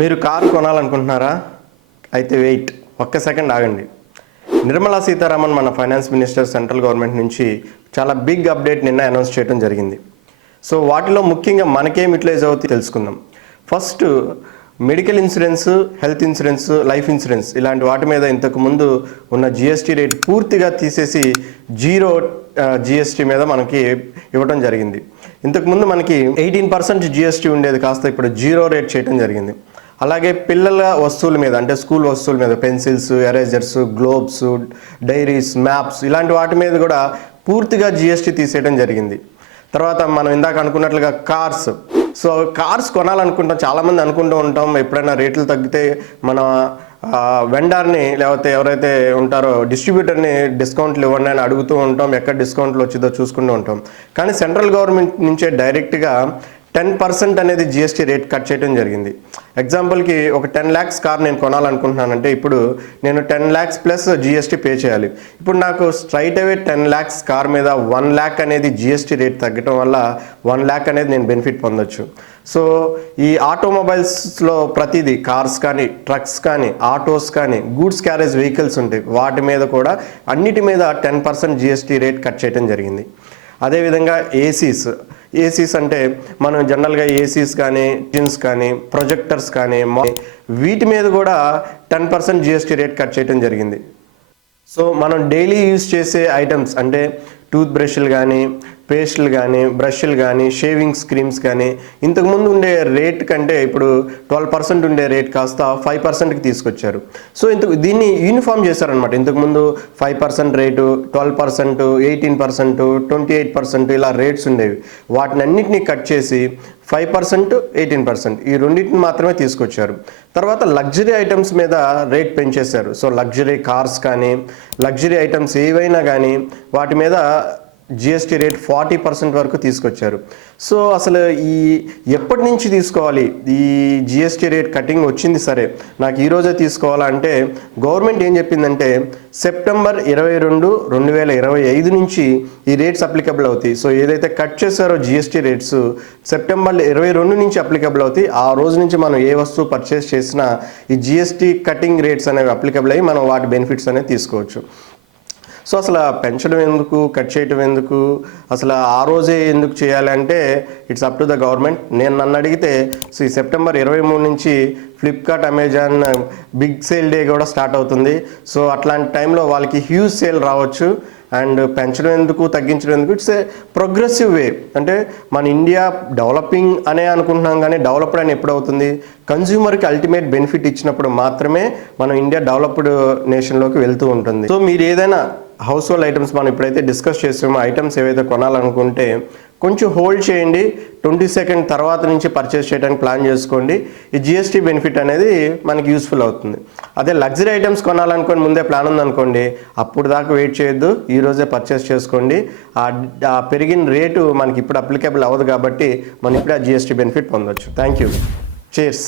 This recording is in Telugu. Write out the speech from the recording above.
మీరు కారు కొనాలనుకుంటున్నారా? అయితే వెయిట్ ఒక్క సెకండ్ ఆగండి. నిర్మలా సీతారామన్ మన ఫైనాన్స్ మినిస్టర్ సెంట్రల్ గవర్నమెంట్ నుంచి చాలా బిగ్ అప్డేట్ నిన్న అనౌన్స్ చేయడం జరిగింది. సో వాటిలో ముఖ్యంగా మనకేం యూటిలైజ్ అవుతుంది తెలుసుకుందాం. First medical insurance, health insurance, life insurance ఇలాంటి వాటి మీద ఇంతకు ముందు ఉన్న జిఎస్టీ రేట్ పూర్తిగా తీసేసి జీరో జిఎస్టీ మీద మనకి ఇవ్వడం జరిగింది. ఇంతకుముందు మనకి 18% జిఎస్టీ ఉండేది కాస్త ఇప్పుడు జీరో రేట్ చేయడం జరిగింది. అలాగే పిల్లల వస్తువుల మీద అంటే స్కూల్ వస్తువుల మీద pencils, erasers, globes, diaries, maps ఇలాంటి వాటి మీద కూడా పూర్తిగా జిఎస్టీ తీసేయడం జరిగింది. తర్వాత మనం ఇందాక అనుకున్నట్లుగా కార్స్ కొనాలనుకుంటాం, చాలామంది అనుకుంటూ ఉంటాం ఎప్పుడైనా రేట్లు తగ్గితే మన వెండర్ని లేకపోతే ఎవరైతే ఉంటారో డిస్ట్రిబ్యూటర్ని డిస్కౌంట్లు ఇవ్వండి అని అడుగుతూ ఉంటాం, ఎక్కడ డిస్కౌంట్లు వచ్చిందో చూసుకుంటూ ఉంటాం. కానీ సెంట్రల్ గవర్నమెంట్ నుంచే డైరెక్ట్గా 10% అనేది జిఎస్టీ రేట్ కట్ చేయడం జరిగింది. ఎగ్జాంపుల్కి ఒక 10 lakhs కార్ నేను కొనాలనుకుంటున్నానంటే ఇప్పుడు నేను 10 lakhs ప్లస్ జిఎస్టీ పే చేయాలి. ఇప్పుడు నాకు స్ట్రైట్ అవే 10 lakhs కార్ మీద 1 lakh అనేది జిఎస్టీ రేట్ తగ్గడం వల్ల 1 lakh అనేది నేను బెనిఫిట్ పొందొచ్చు. సో ఈ ఆటోమొబైల్స్లో ప్రతిదీ కార్స్ కానీ, ట్రక్స్ కానీ, ఆటోస్ కానీ, గూడ్స్ క్యారేజ్ వెహికల్స్ ఉంటాయి, వాటి మీద కూడా అన్నిటి మీద 10% జిఎస్టీ రేట్ కట్ చేయడం జరిగింది. అదేవిధంగా ఏసీస్ అంటే మనం జనరల్గా ఏసీస్ కానీ, జిన్స్ కానీ, ప్రొజెక్టర్స్ కానీ వీటి మీద కూడా 10% జిఎస్టీ రేట్ కట్ చేయడం జరిగింది. సో మనం డైలీ యూజ్ చేసే ఐటమ్స్ అంటే టూత్ బ్రష్లు కానీ, పేస్ట్లు కానీ, బ్రష్లు కానీ, షేవింగ్స్ క్రీమ్స్ కానీ ఇంతకుముందు ఉండే రేట్ కంటే ఇప్పుడు 12% ఉండే రేట్ కాస్త 5%కి తీసుకొచ్చారు. సో దీన్ని యూనిఫామ్ చేశారనమాట. ఇంతకుముందు 5% రేటు, 12%, 18%, 28% ఇలా రేట్స్ ఉండేవి. వాటిని అన్నింటినీ కట్ చేసి 5%, 18% ఈ రెండింటిని మాత్రమే తీసుకొచ్చారు. తర్వాత లగ్జరీ ఐటమ్స్ మీద రేట్ పెంచేశారు. సో లగ్జరీ కార్స్ కానీ, లగ్జరీ ఐటమ్స్ ఏవైనా కానీ వాటి మీద జిఎస్టీ రేట్ 40% వరకు తీసుకొచ్చారు. సో అసలు ఎప్పటి నుంచి తీసుకోవాలి ఈ జిఎస్టీ రేట్ కటింగ్ వచ్చింది సరే, నాకు ఈరోజే తీసుకోవాలంటే గవర్నమెంట్ ఏం చెప్పిందంటే సెప్టెంబర్ 22, 2025 నుంచి ఈ రేట్స్ అప్లికబుల్ అవుతాయి. సో ఏదైతే కట్ చేశారో జిఎస్టీ రేట్స్ సెప్టెంబర్ 22 నుంచి అప్లికబుల్ అవుతాయి. ఆ రోజు నుంచి మనం ఏ వస్తువు పర్చేస్ చేసినా ఈ జిఎస్టీ కటింగ్ రేట్స్ అనేవి అప్లికబుల్ అయ్యి మనం వాటి బెనిఫిట్స్ అనేవి తీసుకోవచ్చు. సో అసలు పెంచడం ఎందుకు, కట్ చేయడం ఎందుకు, అసలు ఆ రోజే ఎందుకు చేయాలంటే it's up to the government. నన్ను అడిగితే ఈ సెప్టెంబర్ 23 నుంచి Flipkart, Amazon big sale day కూడా స్టార్ట్ అవుతుంది. సో అట్లాంటి టైంలో వాళ్ళకి హ్యూజ్ సేల్ రావచ్చు. అండ్ పెంచడం ఎందుకు, తగ్గించడం ఎందుకు, ఇట్స్ ఏ ప్రోగ్రెసివ్ వే. అంటే మన ఇండియా డెవలపింగ్ అనే అనుకుంటున్నాం కానీ డెవలప్డ్ అని ఎప్పుడు అవుతుంది? కన్జ్యూమర్కి అల్టిమేట్ బెనిఫిట్ ఇచ్చినప్పుడు మాత్రమే మనం ఇండియా డెవలప్డ్ నేషన్లోకి వెళ్తూ ఉంటుంది. సో మీరు ఏదైనా హౌస్ హోల్డ్ ఐటమ్స్ మనం ఇప్పుడైతే డిస్కస్ చేసామో ఐటమ్స్ ఏవైతే కొనాలనుకుంటే కొంచెం హోల్డ్ చేయండి. 22nd తర్వాత నుంచి పర్చేస్ చేయడానికి ప్లాన్ చేసుకోండి. ఈ జిఎస్టీ బెనిఫిట్ అనేది మనకి యూస్ఫుల్ అవుతుంది. అదే లగ్జరీ ఐటమ్స్ కొనాలనుకోని ముందే ప్లాన్ ఉందనుకోండి, అప్పుడు దాకా వెయిట్ చేయొద్దు, ఈరోజే పర్చేస్ చేసుకోండి. ఆ పెరిగిన రేటు మనకి ఇప్పుడు అప్లికేబుల్ అవ్వదు కాబట్టి మనం ఇప్పుడే ఆ జిఎస్టీ బెనిఫిట్ పొందొచ్చు. Thank you. చేర్స్.